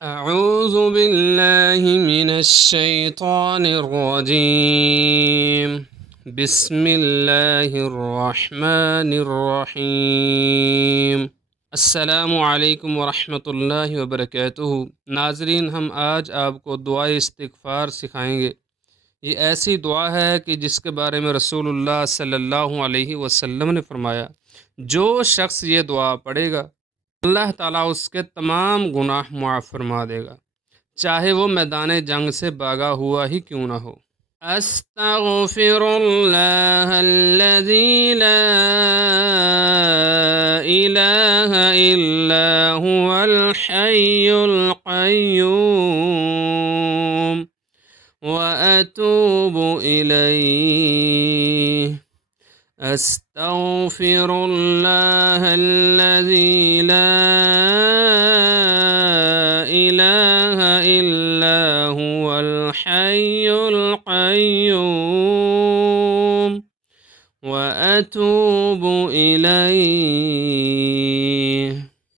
أعوذ بالله من الشيطان الرجيم. بسم الله الرحمن الرحيम। अस्सलामु अलैकुम वरहमतुल्लाहि वबरकातुहू। नाजरीन, हम आज आपको दुआ इस्तिग़फ़ार सिखाएंगे। ये ऐसी दुआ है कि जिसके बारे में रसूलुल्लाह सल्लल्लाहु अलैहि वसल्लम ने फरमाया, जो शख्स ये दुआ पढ़ेगा अल्लाह ताला उसके तमाम गुनाह मुआफ़ फरमा देगा, चाहे वो मैदान जंग से भागा हुआ ही क्यों ना हो। अस्तगफिरुल्लाहल्लज़ी ला इलाहा इल्ला हुवल हय्युल क़य्यूम व अतूबु इलैहि। अस्तगफिरुल्लाहल्लज़ी ला इलाहा इल्ला हुवल हय्युल क़य्यूम व अतूबु इलैहि।